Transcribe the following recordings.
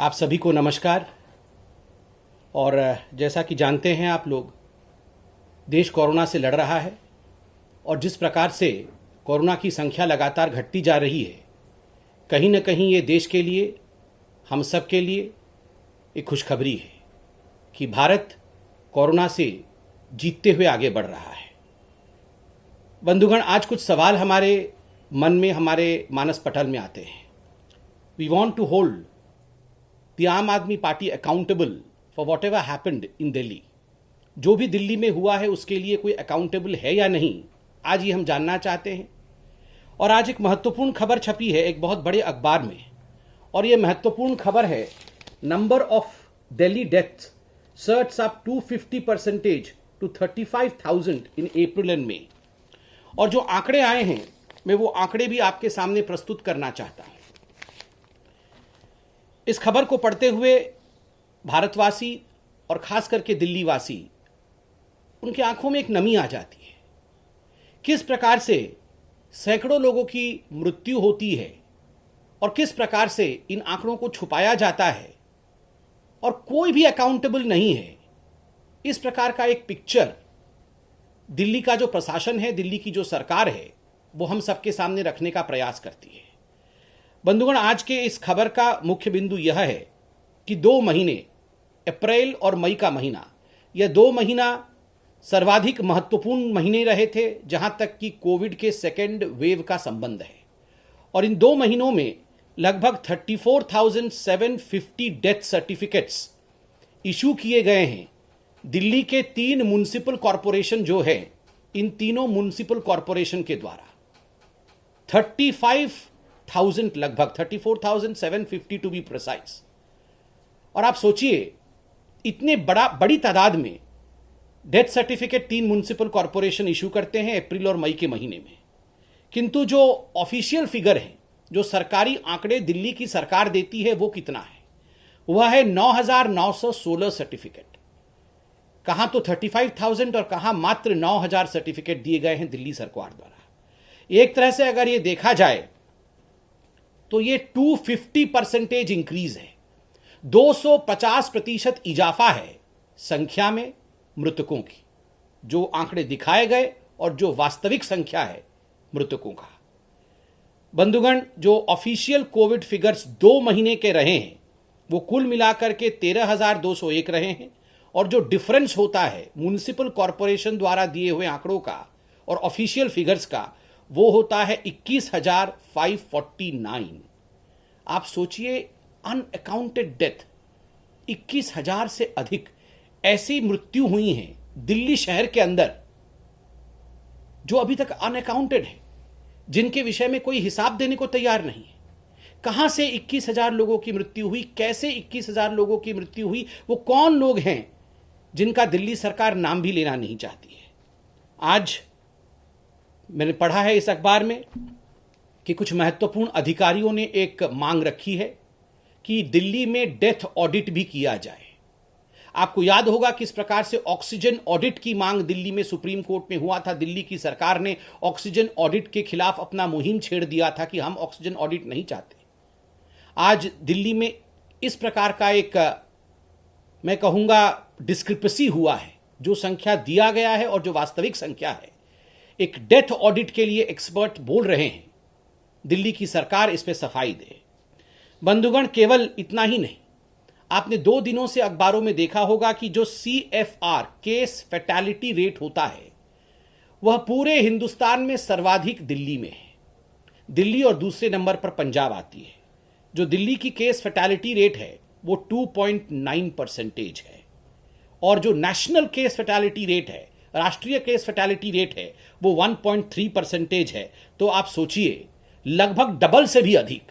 आप सभी को नमस्कार। और जैसा कि जानते हैं आप लोग, देश कोरोना से लड़ रहा है और जिस प्रकार से कोरोना की संख्या लगातार घटती जा रही है, कहीं न कहीं ये देश के लिए, हम सब के लिए एक खुशखबरी है कि भारत कोरोना से जीतते हुए आगे बढ़ रहा है। बंधुगण, आज कुछ सवाल हमारे मन में, हमारे मानस पटल में आते हैं। We want to hold the Aam Aadmi Party accountable for whatever happened in Delhi. जो भी दिल्ली में हुआ है उसके लिए कोई अकाउंटेबल है या नहीं, आज ये हम जानना चाहते हैं। और आज एक महत्वपूर्ण खबर छपी है एक बहुत बड़े अखबार में, और ये महत्वपूर्ण खबर है, number of Delhi deaths surges up 250% to 35,000 in April and May. और जो आंकड़े आए हैं, मैं वो आंकड़े भी आपके सामने प्रस्तुत करना चाहता हूं। इस खबर को पढ़ते हुए भारतवासी और खास करके दिल्ली वासी, उनकी आंखों में एक नमी आ जाती है। किस प्रकार से सैकड़ों लोगों की मृत्यु होती है और किस प्रकार से इन आंकड़ों को छुपाया जाता है और कोई भी अकाउंटेबल नहीं है। इस प्रकार का एक पिक्चर दिल्ली का जो प्रशासन है, दिल्ली की जो सरकार है, वो हम सबके सामने रखने का प्रयास करती है। बंधुगण, आज के इस खबर का मुख्य बिंदु यह है कि 2 महीने, अप्रैल और मई का महीना, यह 2 महीना सर्वाधिक महत्वपूर्ण महीने रहे थे जहां तक कि कोविड के सेकेंड वेव का संबंध है। और इन 2 महीनों में लगभग 34,750 डेथ सर्टिफिकेट्स इशू किए गए हैं। दिल्ली के 3 म्युनिसिपल कॉरपोरेशन जो है, इन तीनों म्युनिसिपल कॉरपोरेशन के द्वारा 35,000, लगभग 34,750 टू बी प्रिसाइज। और आप सोचिए, इतने बड़ी तादाद में death certificate 3 municipal corporation issue करते हैं अप्रैल और मई के महीने में, किंतु जो ऑफिशियल फिगर है, जो सरकारी आंकड़े दिल्ली की सरकार देती है, वो कितना है? वह है 9,916 सर्टिफिकेट। कहां तो 35,000 और कहां मात्र 9,000 सर्टिफिकेट दिए गए हैं दिल्ली सरकार द्वारा। एक तरह से अगर ये देखा जाए तो ये 250% इंक्रीज है, 250% इजाफा है संख्या में मृतकों की, जो आंकड़े दिखाए गए और जो वास्तविक संख्या है मृतकों का। बंधुगण, जो ऑफिशियल कोविड फिगर्स 2 महीने के रहे हैं, वो कुल मिलाकर के 13,201 रहे हैं, और जो डिफरेंस होता है म्युनिसिपल कॉरपोरेशन द्वारा दिए हुए आंकड़ों का और ऑफिशियल फिगर्स का, वो होता है 21,549। आप सोचिए, अनअकाउंटेड डेथ 21,000 से अधिक ऐसी मृत्यु हुई हैं दिल्ली शहर के अंदर जो अभी तक अनअकाउंटेड है, जिनके विषय में कोई हिसाब देने को तैयार नहीं है। कहां से 21,000 लोगों की मृत्यु हुई, कैसे 21,000 लोगों की मृत्यु हुई, वो कौन लोग हैं जिनका दिल्ली सरकार नाम भी लेना नहीं चाहती है। आज मैंने पढ़ा है इस अखबार में कि कुछ महत्वपूर्ण अधिकारियों ने एक मांग रखी है कि दिल्ली में डेथ ऑडिट भी किया जाए। आपको याद होगा किस प्रकार से ऑक्सीजन ऑडिट की मांग दिल्ली में सुप्रीम कोर्ट में हुआ था। दिल्ली की सरकार ने ऑक्सीजन ऑडिट के खिलाफ अपना मुहिम छेड़ दिया था कि हम ऑक्सीजन ऑडिट नहीं चाहते। आज दिल्ली में इस प्रकार का एक, मैं कहूंगा, डिस्क्रिपेंसी हुआ है। जो संख्या दिया गया है और जो वास्तविक संख्या है, एक डेथ ऑडिट के लिए एक्सपर्ट बोल रहे हैं, दिल्ली की सरकार इस पे सफाई दे। बंधुगण, केवल इतना ही नहीं, आपने 2 दिनों से अखबारों में देखा होगा कि जो CFR केस फैटेलिटी रेट होता है, वह पूरे हिंदुस्तान में सर्वाधिक दिल्ली में है। दिल्ली और दूसरे नंबर पर पंजाब आती है। जो दिल्ली की केस फैटेलिटी रेट है वो 2.9% है, और जो नेशनल केस फैटेलिटी रेट है, राष्ट्रीय केस फैटेलिटी रेट है, वो 1.3% है। तो आप सोचिए, लगभग डबल से भी अधिक।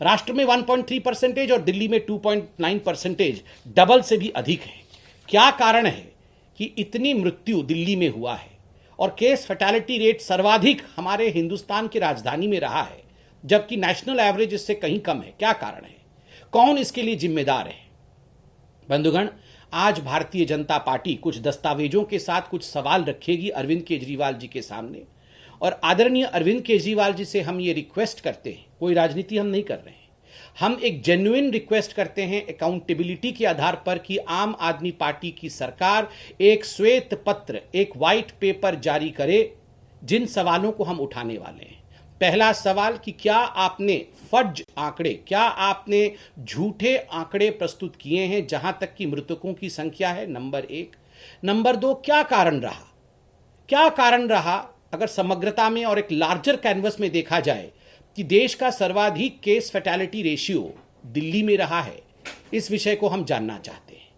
राष्ट्र में 1.3% और दिल्ली में 2.9%, डबल से भी अधिक है। क्या कारण है कि इतनी मृत्यु दिल्ली में हुआ है और केस फैटेलिटी रेट सर्वाधिक हमारे हिंदुस्तान की राजधानी में रहा है, जबकि नेशनल एवरेज इससे कहीं कम है? क्या कारण है? कौन इसके लिए जिम्मेदार है? बंधुगण, आज भारतीय जनता पार्टी कुछ दस्तावेजों के साथ कुछ सवाल रखेगी अरविंद केजरीवाल जी के सामने, और आदरणीय अरविंद केजरीवाल जी से हम ये रिक्वेस्ट करते हैं, कोई राजनीति हम नहीं कर रहे हैं, हम एक जेन्युइन रिक्वेस्ट करते हैं अकाउंटेबिलिटी के आधार पर कि आम आदमी पार्टी की सरकार एक श्वेत पत्र, एक व्हाइट पेपर जारी करे जिन सवालों को हम उठाने वाले हैं। पहला सवाल कि क्या आपने फर्ज आंकड़े, क्या आपने झूठे आंकड़े प्रस्तुत किए हैं जहां तक कि मृतकों की संख्या है, नंबर 1। नंबर 2, क्या कारण रहा, क्या कारण रहा अगर समग्रता में और एक लार्जर कैनवस में देखा जाए कि देश का सर्वाधिक केस फैटेलिटी रेशियो दिल्ली में रहा है। इस विषय को हम जानना चाहते हैं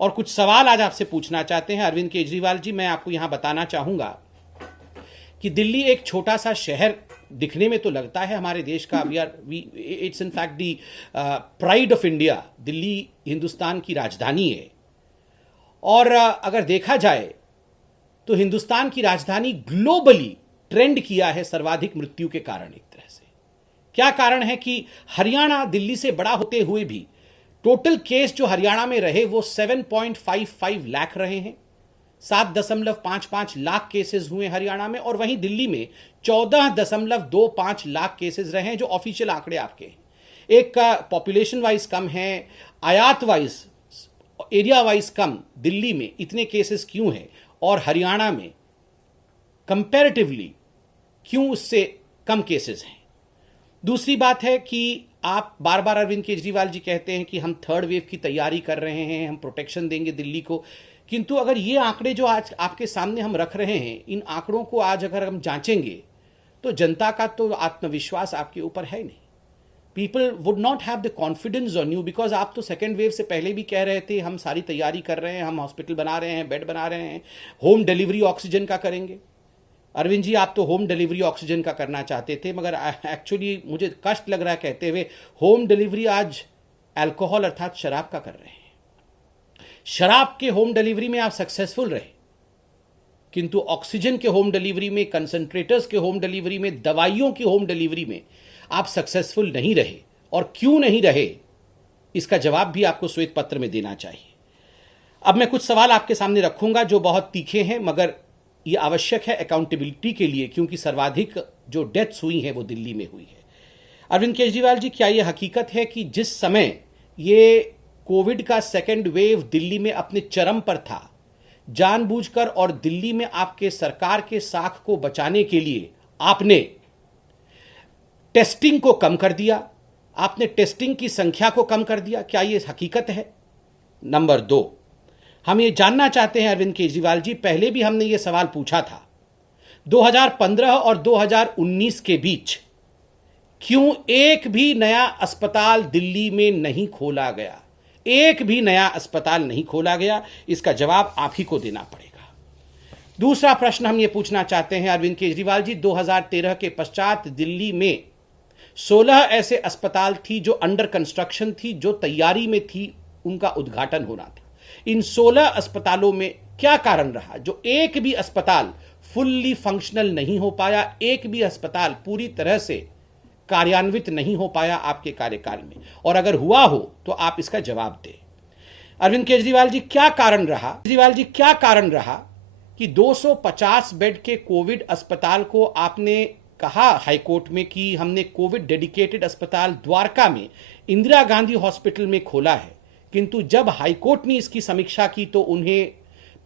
और कुछ सवाल आज आपसे पूछना चाहते हैं। अरविंद केजरीवाल जी, मैं आपको यहां बताना चाहूंगा कि दिल्ली एक छोटा सा शहर दिखने में तो लगता है हमारे देश का, it's in fact the pride of India. Delhi Hindustan की राजधानी है और अगर देखा जाए तो हिंदुस्तान की राजधानी ग्लोबली ट्रेंड किया है सर्वाधिक मृत्यु के कारण। एक तरह से क्या कारण है कि हरियाणा दिल्ली से बड़ा होते हुए भी टोटल केस जो हरियाणा में रहे वो 7.55 लाख रहे हैं। 7.55 लाख केसेस हुए हरियाणा में और वहीं दिल्ली में 14.25 लाख केसेस रहे हैं, जो ऑफिशियल आंकड़े आपके हैं। एक का पॉपुलेशन वाइज कम है, आयात वाइज, एरिया वाइज कम दिल्ली में इतने केसेस क्यों हैं और हरियाणा में कंपैरेटिवली क्यों उससे कम केसेस हैं। दूसरी बात है कि आप बार बार अरविंद केजरीवाल जी कहते हैं कि हम थर्ड वेव की तैयारी कर रहे हैं, हम प्रोटेक्शन देंगे दिल्ली को, किंतु अगर ये आंकड़े जो आज आपके सामने हम रख रहे हैं, इन आंकड़ों को आज अगर हम जांचेंगे तो जनता का तो आत्मविश्वास आपके ऊपर है नहीं। People would not have the confidence on you, because आप तो सेकेंड वेव से पहले भी कह रहे थे हम सारी तैयारी कर रहे हैं, हम हॉस्पिटल बना रहे हैं, बेड बना रहे हैं, होम डिलीवरी ऑक्सीजन का करेंगे। अरविंद जी, आप तो होम डिलीवरी ऑक्सीजन का करना चाहते थे, मगर एक्चुअली मुझे कष्ट लग रहा है कहते हुए, होम डिलीवरी आज अल्कोहल अर्थात शराब का कर रहे हैं। शराब के होम डिलीवरी में आप सक्सेसफुल रहे, किंतु ऑक्सीजन के होम डिलीवरी में, कंसंट्रेटर्स के होम डिलीवरी में, दवाइयों की होम डिलीवरी में आप सक्सेसफुल नहीं रहे। और क्यों नहीं रहे इसका जवाब भी आपको श्वेत पत्र में देना चाहिए। अब मैं कुछ सवाल आपके सामने रखूंगा जो बहुत तीखे हैं, मगर ये आवश्यक है अकाउंटेबिलिटी के लिए, क्योंकि सर्वाधिक जो डेथ्स हुई हैं वो दिल्ली में हुई है। अरविंद केजरीवाल जी, क्या यह हकीकत है कि जिस समय ये कोविड का सेकेंड वेव दिल्ली में अपने चरम पर था, जानबूझकर और दिल्ली में आपके सरकार के साख को बचाने के लिए आपने टेस्टिंग को कम कर दिया, आपने टेस्टिंग की संख्या को कम कर दिया, क्या यह हकीकत है? नंबर 2, हम ये जानना चाहते हैं अरविंद केजरीवाल जी, पहले भी हमने ये सवाल पूछा था, 2015 और 2019 के बीच क्यों एक भी नया अस्पताल दिल्ली में नहीं खोला गया? एक भी नया अस्पताल नहीं खोला गया, इसका जवाब आप ही को देना पड़ेगा। दूसरा प्रश्न हम ये पूछना चाहते हैं अरविंद केजरीवाल जी, 2013 के पश्चात दिल्ली में 16 ऐसे अस्पताल थी जो अंडर कंस्ट्रक्शन थी, जो तैयारी में थी, उनका उद्घाटन होना था। इन 16 अस्पतालों में क्या कारण रहा जो एक भी अस्पताल फुल्ली फंक्शनल नहीं हो पाया, एक भी अस्पताल पूरी तरह से कार्यान्वित नहीं हो पाया आपके कार्यकाल में? और अगर हुआ हो तो आप इसका जवाब दें। अरविंद केजरीवाल जी, क्या कारण रहा, केजरीवाल जी क्या कारण रहा कि 250 बेड के कोविड अस्पताल को आपने कहा हाईकोर्ट में कि हमने कोविड डेडिकेटेड अस्पताल द्वारका में इंदिरा गांधी हॉस्पिटल में खोला है, किंतु जब हाईकोर्ट ने इसकी समीक्षा की तो उन्हें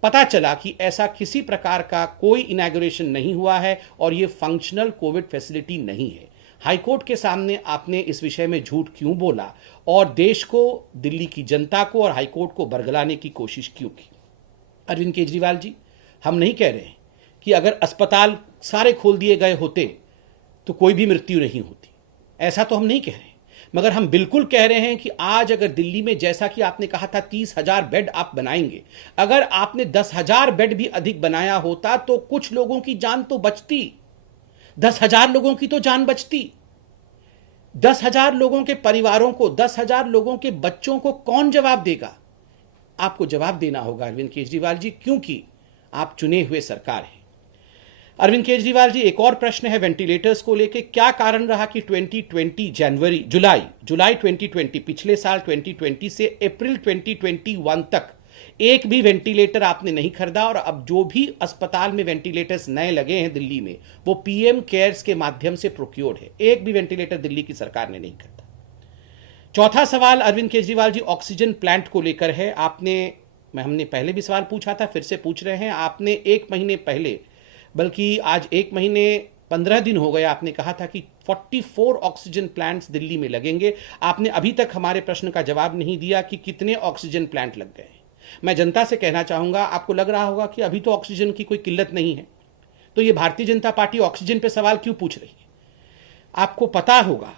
पता चला कि ऐसा किसी प्रकार का कोई इनॉग्रेशन नहीं हुआ है और यह फंक्शनल कोविड फैसिलिटी नहीं है। हाईकोर्ट के सामने आपने इस विषय में झूठ क्यों बोला और देश को, दिल्ली की जनता को और हाईकोर्ट को बरगलाने की कोशिश क्यों की? अरविंद केजरीवाल जी, हम नहीं कह रहे हैं कि अगर अस्पताल सारे खोल दिए गए होते तो कोई भी मृत्यु नहीं होती, ऐसा तो हम नहीं कह रहे हैं, मगर हम बिल्कुल कह रहे हैं कि आज अगर दिल्ली में, जैसा कि आपने कहा था 30,000 बेड आप बनाएंगे, अगर आपने 10,000 बेड भी अधिक बनाया होता तो कुछ लोगों की जान तो बचती, 10,000 लोगों की तो जान बचती। 10,000 लोगों के परिवारों को, 10,000 लोगों के बच्चों को कौन जवाब देगा? आपको जवाब देना होगा अरविंद केजरीवाल जी, क्योंकि आप चुने हुए सरकार हैं। अरविंद केजरीवाल जी, एक और प्रश्न है वेंटिलेटर्स को लेकर, क्या कारण रहा कि 2020 जुलाई 2020, पिछले साल 2020 से अप्रैल 2021 तक एक भी वेंटिलेटर आपने नहीं खरीदा, और अब जो भी अस्पताल में वेंटिलेटर्स नए लगे हैं दिल्ली में वो पीएम केयर्स के माध्यम से प्रोक्योर्ड है, एक भी वेंटिलेटर दिल्ली की सरकार ने नहीं खरीदा। चौथा सवाल अरविंद केजरीवाल जी ऑक्सीजन प्लांट को लेकर है। हमने पहले भी सवाल पूछा था, फिर से पूछ रहे हैं। आपने 1 महीने पहले, बल्कि आज 1 महीने 15 दिन हो गए, आपने कहा था कि 44 ऑक्सीजन प्लांट्स दिल्ली में लगेंगे। आपने अभी तक हमारे प्रश्न का जवाब नहीं दिया कि कितने ऑक्सीजन प्लांट लग गए। मैं जनता से कहना चाहूंगा, आपको लग रहा होगा कि अभी तो ऑक्सीजन की कोई किल्लत नहीं है, तो ये भारतीय जनता पार्टी ऑक्सीजन पे सवाल क्यों पूछ रही है? आपको पता होगा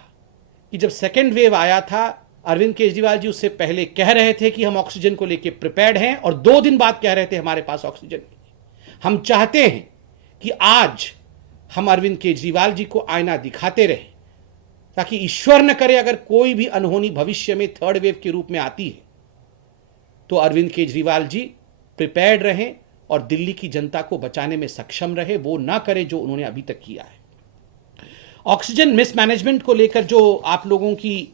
कि जब सेकेंड वेव आया था, अरविंद केजरीवाल जी उससे पहले कह रहे थे कि हम ऑक्सीजन को लेकर प्रिपेयर्ड हैं, और 2 दिन बाद कह रहे थे हमारे पास ऑक्सीजन नहीं है। हम चाहते हैं कि आज हम अरविंद केजरीवाल जी को आईना दिखाते रहें, ताकि ईश्वर न करे अगर कोई भी अनहोनी भविष्य में थर्ड वेव के रूप में आती है, तो अरविंद केजरीवाल जी प्रिपेयर्ड रहें और दिल्ली की जनता को बचाने में सक्षम रहे, वो ना करे जो उन्होंने अभी तक किया है। ऑक्सीजन मिसमैनेजमेंट को लेकर जो आप लोगों की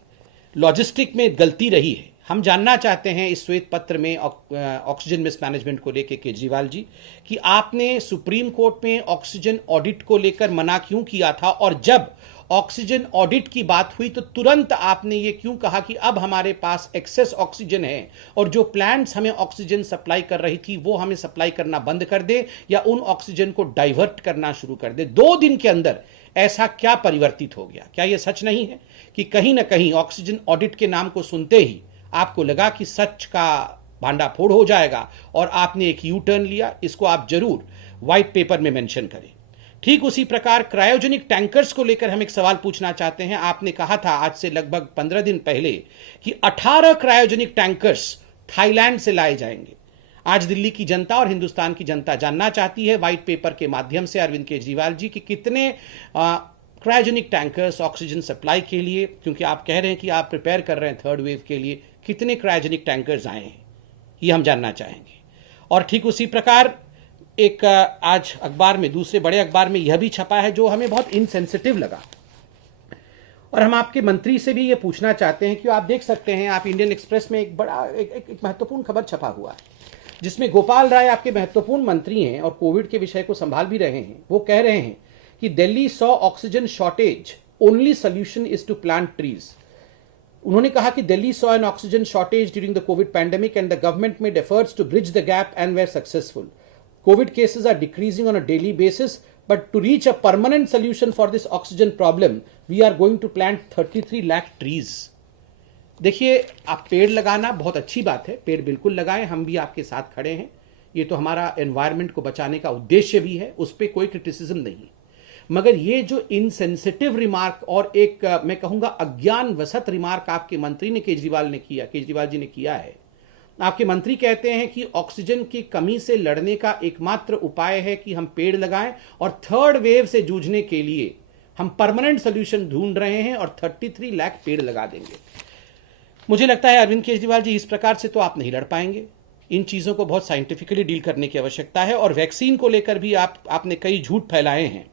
लॉजिस्टिक में गलती रही है, हम जानना चाहते हैं इस श्वेत पत्र में ऑक्सीजन मिसमैनेजमेंट को लेकर केजरीवाल जी, कि आपने सुप्रीम कोर्ट में ऑक्सीजन ऑडिट को लेकर मना क्यों किया था, और जब ऑक्सीजन ऑडिट की बात हुई तो तुरंत आपने ये क्यों कहा कि अब हमारे पास एक्सेस ऑक्सीजन है और जो प्लांट्स हमें ऑक्सीजन सप्लाई कर रही थी वो हमें सप्लाई करना बंद कर दे या उन ऑक्सीजन को डाइवर्ट करना शुरू कर दे। 2 दिन के अंदर ऐसा क्या परिवर्तित हो गया? क्या यह सच नहीं है कि कहीं ना कहीं ऑक्सीजन ऑडिट के नाम को सुनते ही आपको लगा कि सच का भांडाफोड़ हो जाएगा और आपने एक यू टर्न लिया? इसको आप जरूर व्हाइट पेपर में मेंशन करें। ठीक उसी प्रकार क्रायोजेनिक टैंकर्स को लेकर हम एक सवाल पूछना चाहते हैं। आपने कहा था आज से लगभग 15 दिन पहले कि 18 क्रायोजेनिक टैंकर्स थाईलैंड से लाए जाएंगे। आज दिल्ली की जनता और हिंदुस्तान की जनता जानना चाहती है व्हाइट पेपर के माध्यम से अरविंद केजरीवाल जी कि कितने क्रायोजेनिक टैंकर्स ऑक्सीजन सप्लाई के लिए, क्योंकि आप कह रहे हैं कि आप प्रिपेयर कर रहे हैं थर्ड वेव के लिए, कितने क्रायोजेनिक टैंकर्स आए हैं, ये हम जानना चाहेंगे। और ठीक उसी प्रकार एक आज अखबार में, दूसरे बड़े अखबार में यह भी छपा है जो हमें बहुत इनसेंसिटिव लगा, और हम आपके मंत्री से भी ये पूछना चाहते हैं कि आप देख सकते हैं, आप इंडियन एक्सप्रेस में एक बड़ा एक महत्वपूर्ण खबर छपा हुआ है जिसमें गोपाल राय आपके महत्वपूर्ण मंत्री हैं और कोविड के विषय को संभाल भी रहे हैं। वो कह रहे हैं कि Delhi saw oxygen shortage, only solution is to plant trees. उन्होंने कहा कि Delhi saw an oxygen shortage during the COVID pandemic and the government made efforts to bridge the gap and were successful. COVID cases are decreasing on a daily basis, but to reach a permanent solution for this oxygen problem, we are going to plant 33 lakh trees. देखिए, आप पेड़ लगाना बहुत अच्छी बात है, पेड़ बिल्कुल लगाएं, हम भी आपके साथ खड़े हैं। ये तो हमारा एनवायरनमेंट को बचाने का उद्देश्य भी है, उस पर कोई क्रिटिसिज्म नहीं। मगर ये जो इनसेंसिटिव रिमार्क और एक मैं कहूँगा अज्ञान वसत रिमार्क आपके मंत्री ने केजरीवाल जी ने किया है। आपके मंत्री कहते हैं कि ऑक्सीजन की कमी से लड़ने का एकमात्र उपाय है कि हम पेड़ लगाएं और थर्ड वेव से जूझने के लिए हम परमानेंट सोल्यूशन ढूंढ रहे हैं और 33 लाख पेड़ लगा देंगे। मुझे लगता है अरविंद केजरीवाल जी, इस प्रकार से तो आप नहीं लड़ पाएंगे। इन चीज़ों को बहुत साइंटिफिकली डील करने की आवश्यकता है। और वैक्सीन को लेकर भी आपने कई झूठ फैलाए हैं।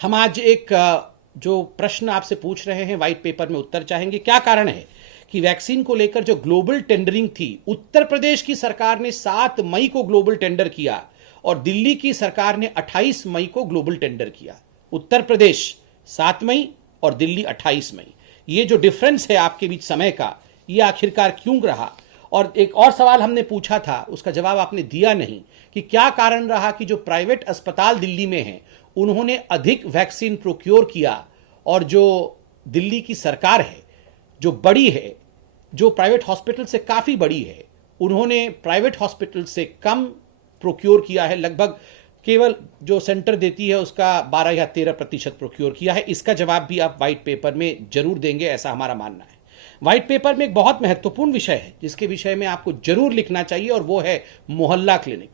हम आज एक जो प्रश्न आपसे पूछ रहे हैं व्हाइट पेपर में उत्तर चाहेंगे। क्या कारण है कि वैक्सीन को लेकर जो ग्लोबल टेंडरिंग थी, उत्तर प्रदेश की सरकार ने 7 मई को ग्लोबल टेंडर किया और दिल्ली की सरकार ने 28 मई को ग्लोबल टेंडर किया। उत्तर प्रदेश 7 मई और दिल्ली 28 मई। ये जो डिफरेंस है आपके बीच समय का, ये आखिरकार क्यों रहा? और एक और सवाल हमने पूछा था, उसका जवाब आपने दिया नहीं कि क्या कारण रहा कि जो प्राइवेट अस्पताल दिल्ली में हैं उन्होंने अधिक वैक्सीन प्रोक्योर किया और जो दिल्ली की सरकार है, जो बड़ी है, जो प्राइवेट हॉस्पिटल से काफ़ी बड़ी है, उन्होंने प्राइवेट हॉस्पिटल से कम प्रोक्योर किया है। लगभग केवल जो सेंटर देती है उसका 12 या 13% प्रोक्योर किया है। इसका जवाब भी आप व्हाइट पेपर में जरूर देंगे, ऐसा हमारा मानना है। व्हाइट पेपर में एक बहुत महत्वपूर्ण विषय है जिसके विषय में आपको जरूर लिखना चाहिए और वो है मोहल्ला क्लिनिक।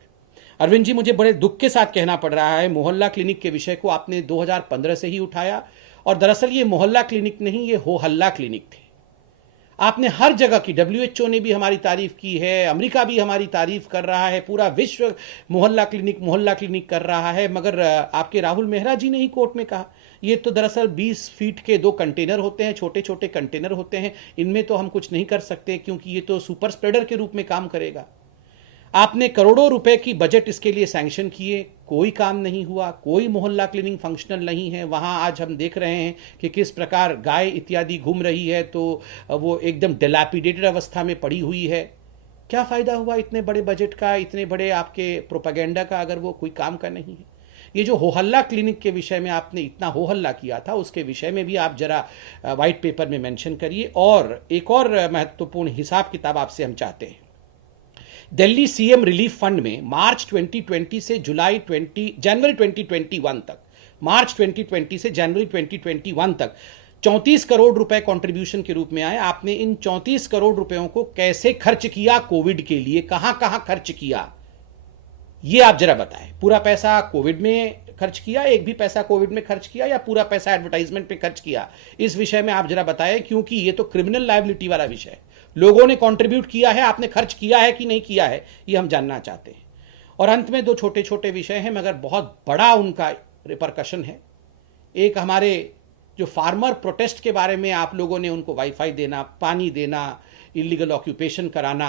अरविंद जी, मुझे बड़े दुख के साथ कहना पड़ रहा है, मोहल्ला क्लिनिक के विषय को आपने 2015 से ही उठाया और दरअसल ये मोहल्ला क्लिनिक नहीं, ये हो हल्ला क्लिनिक थे। आपने हर जगह की, WHO ने भी हमारी तारीफ की है, अमेरिका भी हमारी तारीफ कर रहा है, पूरा विश्व मोहल्ला क्लिनिक कर रहा है, मगर आपके राहुल मेहरा जी ने ही कोर्ट में कहा ये तो दरअसल 20 फीट के 2 कंटेनर होते हैं, छोटे छोटे कंटेनर होते हैं, इनमें तो हम कुछ नहीं कर सकते क्योंकि ये तो सुपर स्प्रेडर के रूप में काम करेगा। आपने करोड़ों रुपए की बजट इसके लिए सैंक्शन किए, कोई काम नहीं हुआ, कोई मोहल्ला क्लीनिंग फंक्शनल नहीं है। वहाँ आज हम देख रहे हैं कि किस प्रकार गाय इत्यादि घूम रही है, तो वो एकदम डिलैपिडेटेड अवस्था में पड़ी हुई है। क्या फ़ायदा हुआ इतने बड़े बजट का, इतने बड़े आपके प्रोपेगेंडा का, अगर वो कोई काम का नहीं है। ये जो हो हल्ला क्लिनिक के विषय में आपने इतना हो हल्ला किया था, उसके विषय में भी आप जरा वाइट पेपर में मेंशन करिए। और एक और महत्वपूर्ण हिसाब किताब आपसे हम चाहते हैं। दिल्ली सीएम रिलीफ फंड में मार्च 2020 से जनवरी 2021 तक, मार्च 2020 से जनवरी 2021 तक 34 करोड़ रुपए कंट्रीब्यूशन के रूप में आए। आपने इन 34 करोड़ रुपयों को कैसे खर्च किया, कोविड के लिए कहां कहां खर्च किया, ये आप जरा बताएं। पूरा पैसा कोविड में खर्च किया, एक भी पैसा कोविड में खर्च किया, या पूरा पैसा एडवर्टाइजमेंट पे खर्च किया, इस विषय में आप जरा बताएं, क्योंकि ये तो क्रिमिनल लायबिलिटी वाला विषय है। लोगों ने कंट्रीब्यूट किया है, आपने खर्च किया है कि नहीं किया है, ये हम जानना चाहते हैं। और अंत में दो छोटे छोटे विषय हैं, मगर बहुत बड़ा उनका रिपरकशन है। एक, हमारे जो फार्मर प्रोटेस्ट के बारे में आप लोगों ने उनको वाईफाई देना, पानी देना, इलीगल ऑक्यूपेशन कराना।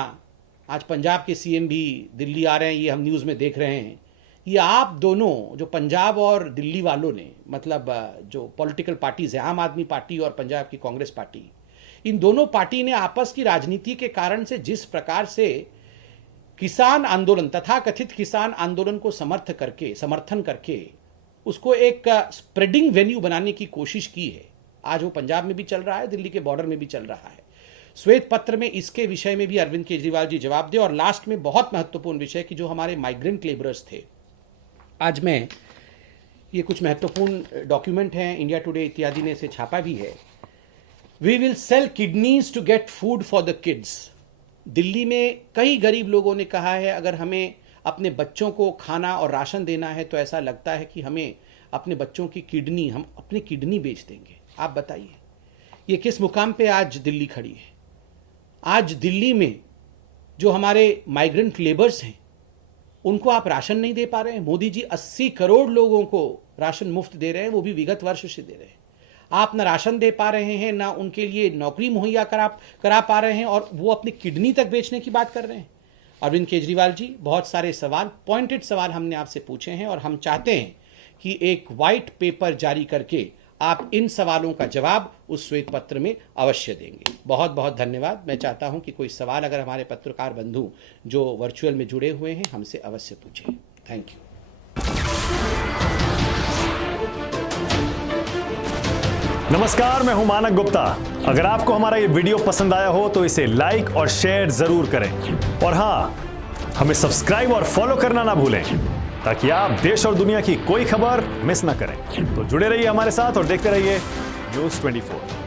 आज पंजाब के सीएम भी दिल्ली आ रहे हैं, ये हम न्यूज़ में देख रहे हैं। ये आप दोनों, जो पंजाब और दिल्ली वालों ने, मतलब जो पॉलिटिकल पार्टीज हैं, आम आदमी पार्टी और पंजाब की कांग्रेस पार्टी, इन दोनों पार्टी ने आपस की राजनीति के कारण से जिस प्रकार से किसान आंदोलन, तथाकथित किसान आंदोलन को समर्थन करके उसको एक स्प्रेडिंग वेन्यू बनाने की कोशिश की है। आज वो पंजाब में भी चल रहा है, दिल्ली के बॉर्डर में भी चल रहा है। श्वेत पत्र में इसके विषय में भी अरविंद केजरीवाल जी जवाब दे। और लास्ट में बहुत महत्वपूर्ण विषय कि जो हमारे माइग्रेंट लेबरर्स थे, आज मैं ये कुछ महत्वपूर्ण डॉक्यूमेंट हैं, इंडिया टुडे इत्यादि ने इसे छापा भी है। We will sell kidneys to get food for the kids. Delhi में कई गरीब लोगों ने कहा है, अगर हमें अपने बच्चों को खाना और राशन देना है तो ऐसा लगता है कि हमें अपने बच्चों की किडनी, हम अपनी किडनी बेच देंगे। आप बताइए ये किस मुकाम पे आज दिल्ली खड़ी है। आज दिल्ली में जो हमारे माइग्रेंट लेबर्स हैं, उनको आप राशन नहीं दे पा रहे हैं। मोदी जी 80 करोड़ लोगों को राशन मुफ्त दे रहे हैं, वो भी विगत वर्ष से दे रहे हैं। आप ना राशन दे पा रहे हैं, ना उनके लिए नौकरी मुहैया करा पा रहे हैं, और वो अपनी किडनी तक बेचने की बात कर रहे हैं। अरविंद केजरीवाल जी, बहुत सारे सवाल, पॉइंटेड सवाल हमने आपसे पूछे हैं, और हम चाहते हैं कि एक वाइट पेपर जारी करके आप इन सवालों का जवाब उस श्वेत पत्र में अवश्य देंगे। बहुत बहुत धन्यवाद। मैं चाहता हूं कि कोई सवाल अगर हमारे पत्रकार बंधु जो वर्चुअल में जुड़े हुए हैं हमसे अवश्य पूछें। Thank you. नमस्कार, मैं हूं मानक गुप्ता। अगर आपको हमारा ये वीडियो पसंद आया हो तो इसे लाइक और शेयर जरूर करें, और हां, हमें सब्सक्राइब और फॉलो करना ना भूलें, ताकि आप देश और दुनिया की कोई खबर मिस ना करें। तो जुड़े रहिए हमारे साथ और देखते रहिए न्यूज़ 24।